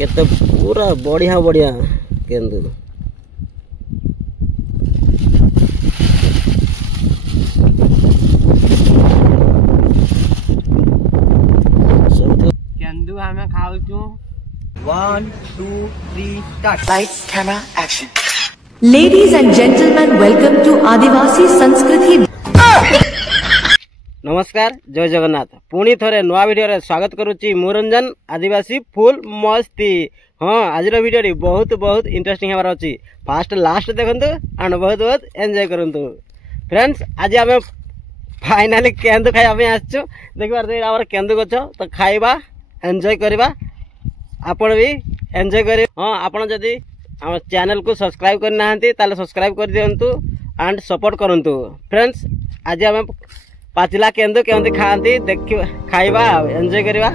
केते पूरा बढ़िया बढ़िया केंदु केंदु हमें खाऊ छु 1 2 3 start lights camera action Ladies and gentlemen, welcome to Adivasi Sanskriti. नमस्कार जय जगन्नाथ पुणी थरे नुआ वीडियो रे स्वागत करुच्ची मुरंजन आदिवासी फुल मस्ती। हाँ आज वीडियो बहुत बहुत इंटरेस्टिंग हमारा अच्छी फास्ट लास्ट देखंतु एंड बहुत बहुत एंजॉय करंतु। फ्रेंड्स आज आम फाइनाली केंदु खाई आसचु देख पारे आम केंदु गछ तो खाइबा एंजॉय करवा आपण भी एंजॉय कर। हाँ आपण जदि आम चैनल को सब्सक्राइब करना ताले सब्सक्राइब कर दियंतु एंड सपोर्ट करंतु। फ्रेंड्स आज आम पाचिला केंदु केमती खाती देख खाइबा एंजॉय करवा।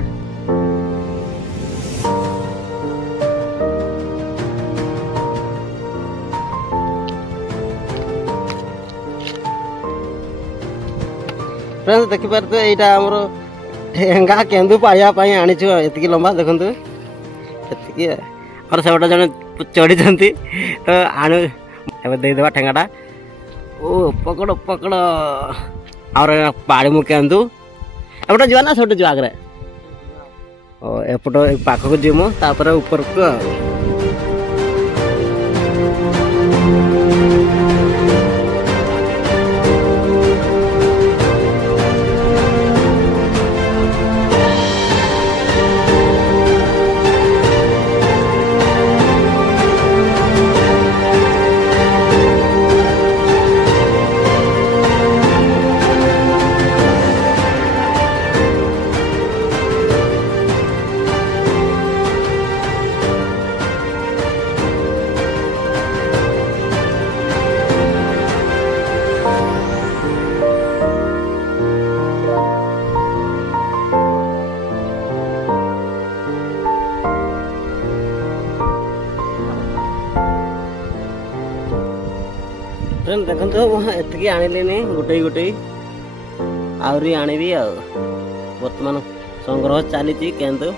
फ्रेंड्स देखि पारते एटा हमरो हेंगा केंदु पाया पाई आनिछु एतिकी लंबा देखंतु एतिकी और सेटा जने चढ़ी जंती तो आनु एबे दे देबा ठेंगाटा ओ पकड़ पकड़ और पाड़ी मु केंदु एपटा जीवा ना छोट जो आगरे ओ एपटो पाख को जीमु तापर ऊपर को देखो तो एतिकी आनिलेनी गोटे गोटे आहरी आनिबी आ वर्तमान संग्रह चली केंदु।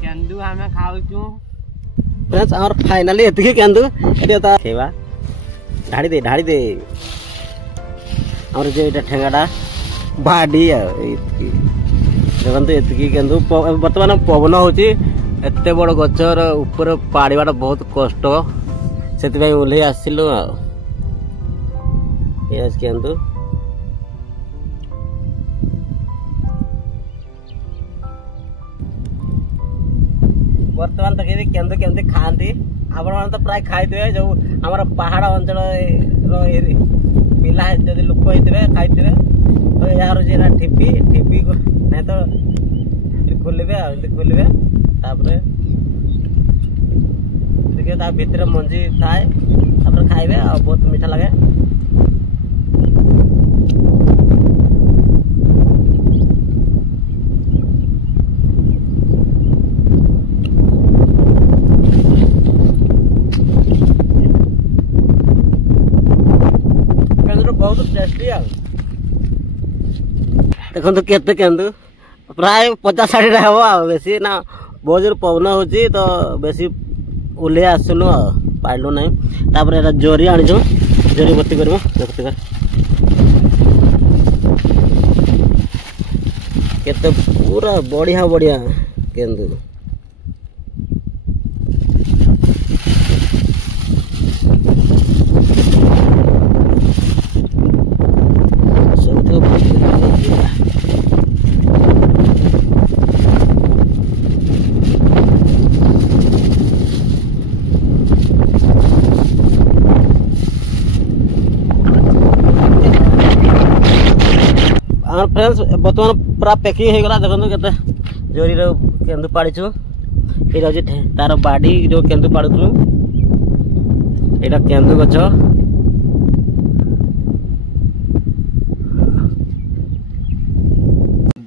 केंदु हमें खाऊ छु फ्रेंड्स और फाइनली एतिकी केंदु एटा खेवा ढाड़ी दे और जे एटा ठेंगाटा बाडी एतिकी देखंतु एतिकी केंदु वर्तमान पवन होची एते बड़ गछर ऊपर पाड़ीबाटा बहुत कष्ट सेति भाई ओले आसिलु यस केंदु वर्तमान तक केंदु केमती खाती आपण तो प्राय खाई जो आम पहाड़ अंचल पिला जब लोक होते खाई तो यार ठिपी ठिपी नहीं तो खोलिए खोलिए देखिए भितर मंजी थाए खाइबे बहुत मीठा लगे। बहुत टेस्टी देखो तो केते केंदु प्राय 50-60 हम बेसी ना बहुत जोर पवन हो तो बेसी ओले आसुनु पाइलु ना तापर जोरी आनिछु जोरी भर्ती करबो भर्ती कर केते पूरा बढ़िया बढ़िया केंदु। बर्तमान पूरा पैकिंग हो गला देखो केते जोरी रे केंदु पाड़ीछु ये रहछि तार बाडी जो केंदु पाड़ुथु एटा केंदु गछ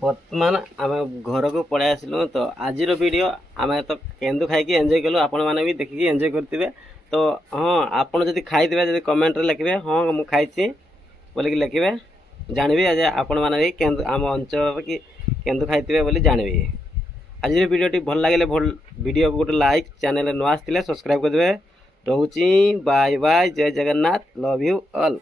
बर्तमान आम घर को पड़े आसलु तो आज वीडियो आम तो केंदु खाई एंजॉय कलु आपण मैंने भी देखिए एंजॉय करते तो हाँ आपड़ जब खाई जब कमेंट रे लिखे हाँ मुझे खाई बोलिक लिखे जानवी आज आपण मैंने भी केंदु आम अंचल कि केंदु खाई बोली जानवी आज वीडियो भल लगे भल वीडियो को गोटे लाइक चैनल नुआ आसते सब्सक्राइब करदे रोची बाय बाय जय जगन्नाथ लव यू ऑल।